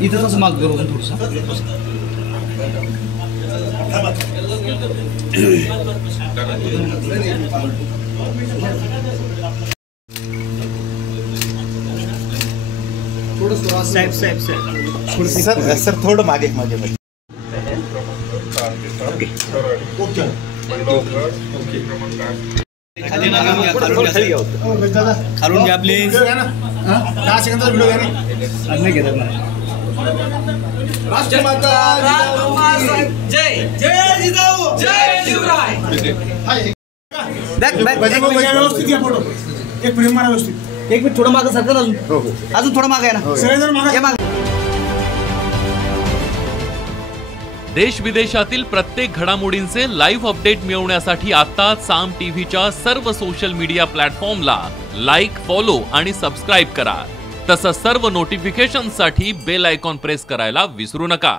इथं असं माग करून थोडंसं साहेब साहेब साहेब सर थोडं मागे मागे खालून घ्या प्लीज. 10 सेकंदाचा व्हिडिओ घ्या ना. नाही घेतात ना. राष्ट्रमाता जय जय जिजाऊ जय शिवराय. व्यवस्थित घ्या फोटो. एक फ्रेम मारा व्यवस्थित. एक मिनिट थोडं मागं सरकल अजून थोडं मागं आहे ना. सगळेजण मागे. देश विदेशातील प्रत्येक घडामोडींचे लाईव्ह अपडेट मिळवण्यासाठी आता साम टीव्हीच्या सर्व सोशल मीडिया प्लॅटफॉर्मला लाईक, फॉलो आणि सबस्क्राईब करा. तसंच सर्व नोटिफिकेशनसाठी बेल आयकॉन प्रेस करायला विसरू नका.